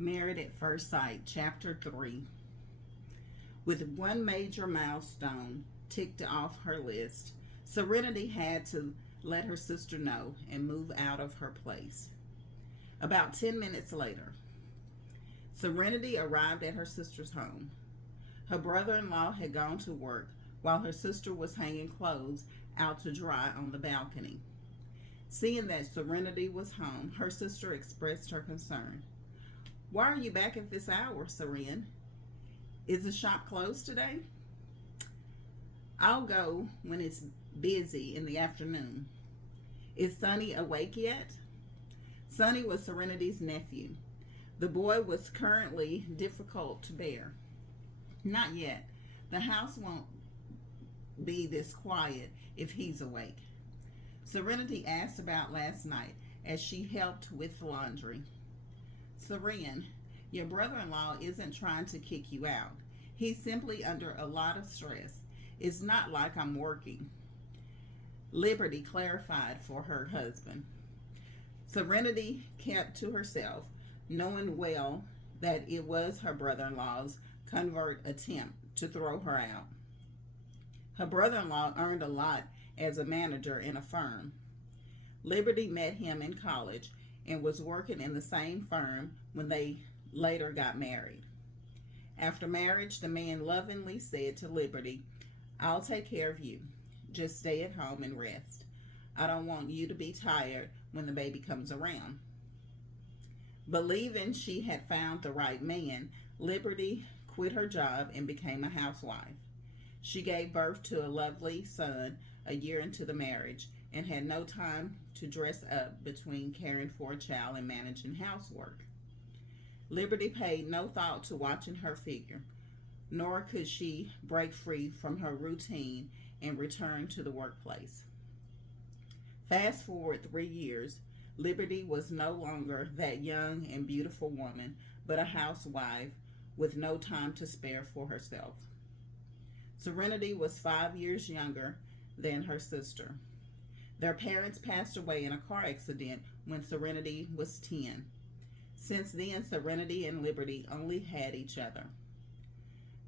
Married at First Sight, Chapter 3. With one major milestone ticked off her list, Serenity had to let her sister know and move out of her place. About 10 minutes later, Serenity arrived at her sister's home. Her brother in law had gone to work while her sister was hanging clothes out to dry on the balcony. Seeing that Serenity was home, her sister expressed her concern. "Why are you back at this hour, Seren? Is the shop closed today?" "I'll go when it's busy in the afternoon." "Is Sonny awake yet?" Sonny was Serenity's nephew. The boy was currently difficult to bear. "Not yet. The house won't be this quiet if he's awake." Serenity asked about last night as she helped with the laundry. "Seren, your brother-in-law isn't trying to kick you out. He's simply under a lot of stress. It's not like I'm working," Liberty clarified for her husband. Serenity kept to herself, knowing well that it was her brother-in-law's covert attempt to throw her out. Her brother-in-law earned a lot as a manager in a firm. Liberty met him in college and was working in the same firm when they later got married. After marriage, the man lovingly said to Liberty, "I'll take care of you. Just stay at home and rest. I don't want you to be tired when the baby comes around." Believing she had found the right man, Liberty quit her job and became a housewife. She gave birth to a lovely son a year into the marriage and had no time to dress up between caring for a child and managing housework. Liberty paid no thought to watching her figure, nor could she break free from her routine and return to the workplace. Fast forward 3 years, Liberty was no longer that young and beautiful woman, but a housewife with no time to spare for herself. Serenity was 5 years younger than her sister. Their parents passed away in a car accident when Serenity was 10. Since then, Serenity and Liberty only had each other.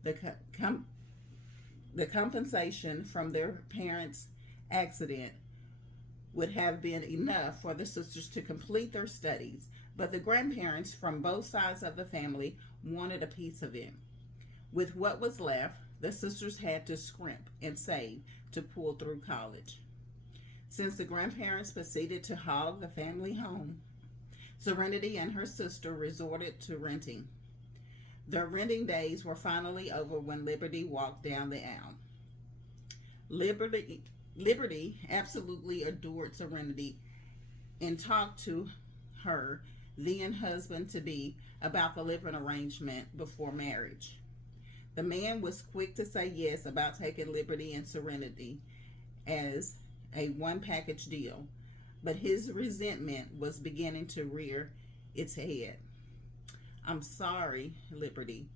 The compensation from their parents' accident would have been enough for the sisters to complete their studies, but the grandparents from both sides of the family wanted a piece of it. With what was left, the sisters had to scrimp and save to pull through college. Since the grandparents proceeded to hog the family home, Serenity and her sister resorted to renting. Their renting days were finally over when Liberty walked down the aisle. Liberty absolutely adored Serenity and talked to her then husband to be about the living arrangement before marriage. The man was quick to say yes about taking Liberty and Serenity as a one package deal, but his resentment was beginning to rear its head. "I'm sorry, Liberty.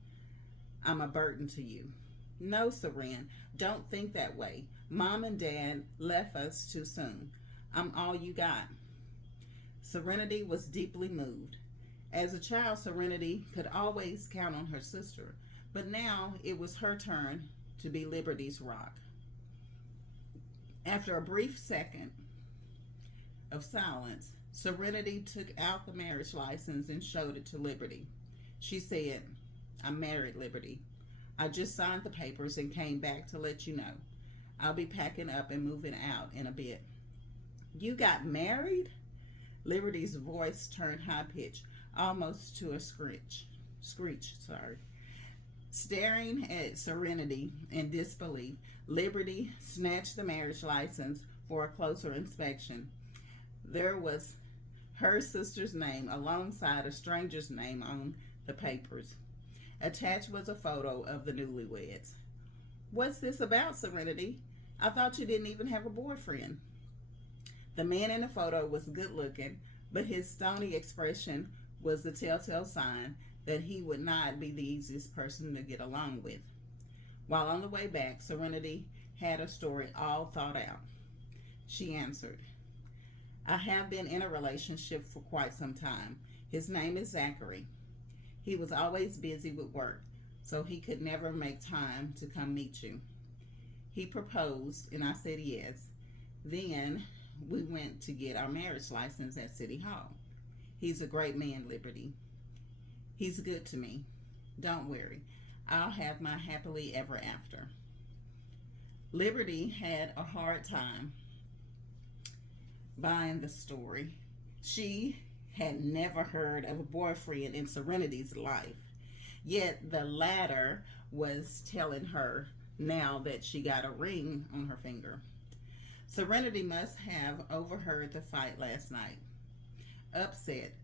I'm a burden to you." "No, Seren, don't think that way. Mom and Dad left us too soon. I'm all you got." Serenity was deeply moved. As a child, Serenity could always count on her sister, but now it was her turn to be Liberty's rock. After a brief second of silence, Serenity took out the marriage license and showed it to Liberty. She said, "I'm married, Liberty. I just signed the papers and came back to let you know. I'll be packing up and moving out in a bit." "You got married?" Liberty's voice turned high-pitched, almost to a screech. Staring at Serenity in disbelief, Liberty snatched the marriage license for a closer inspection. There was her sister's name alongside a stranger's name on the papers. Attached was a photo of the newlyweds. "What's this about, Serenity? I thought you didn't even have a boyfriend." The man in the photo was good looking, but his stony expression was the telltale sign that he would not be the easiest person to get along with. While on the way back, Serenity had a story all thought out. She answered, "I have been in a relationship for quite some time. His name is Zachary. He was always busy with work, so he could never make time to come meet you. He proposed, and I said yes. Then we went to get our marriage license at City Hall. He's a great man, Liberty. He's good to me. Don't worry, I'll have my happily ever after. Liberty had a hard time buying the story. She had never heard of a boyfriend in Serenity's life, yet the latter was telling her now that she got a ring on her finger. Serenity must have overheard the fight last night. Upset,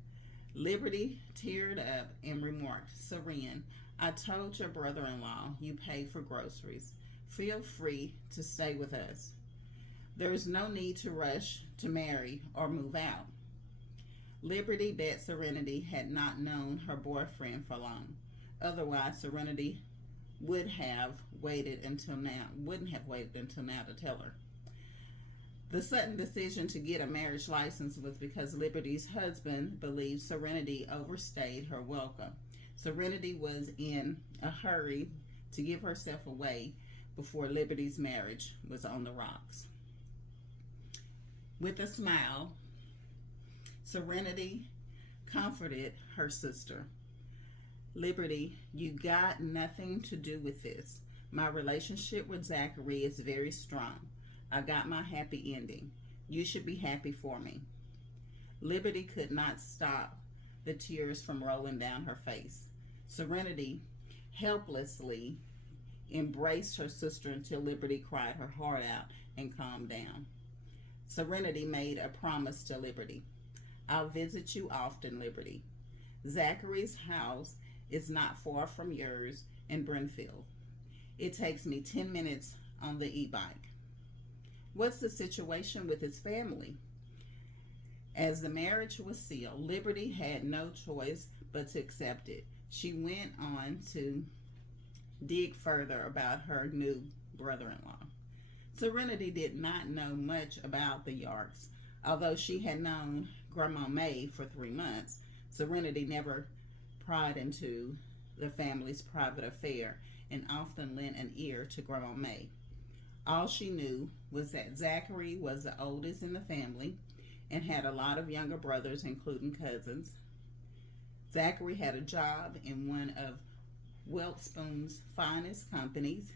Liberty teared up and remarked, "Seren, I told your brother-in-law you pay for groceries. Feel free to stay with us. There is no need to rush to marry or move out." Liberty bet Serenity had not known her boyfriend for long. Otherwise, Serenity wouldn't have waited until now to tell her. The sudden decision to get a marriage license was because Liberty's husband believed Serenity overstayed her welcome. Serenity was in a hurry to give herself away before Liberty's marriage was on the rocks. With a smile, Serenity comforted her sister. "Liberty, you got nothing to do with this. My relationship with Zachary is very strong. I got my happy ending. You should be happy for me." Liberty could not stop the tears from rolling down her face. Serenity helplessly embraced her sister until Liberty cried her heart out and calmed down. Serenity made a promise to Liberty. "I'll visit you often, Liberty. Zachary's house is not far from yours in Brentfield. It takes me 10 minutes on the e-bike." What's the situation with his family? As the marriage was sealed, Liberty had no choice but to accept it. She went on to dig further about her new brother-in-law. Serenity did not know much about the Yarks. Although she had known Grandma May for 3 months, Serenity never pried into the family's private affair and often lent an ear to Grandma May. All she knew was that Zachary was the oldest in the family and had a lot of younger brothers, including cousins. Zachary had a job in one of Weltspoon's finest companies.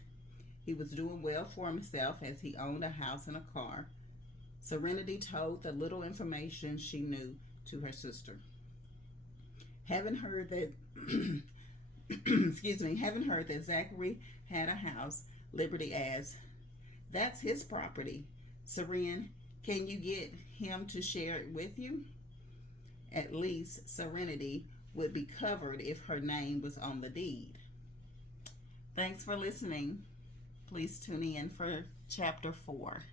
He was doing well for himself as he owned a house and a car. Serenity told the little information she knew to her sister. Having heard that having heard that Zachary had a house, Liberty asked, "That's his property. Seren, can you get him to share it with you?" At least Serenity would be covered if her name was on the deed. Thanks for listening. Please tune in for chapter 4.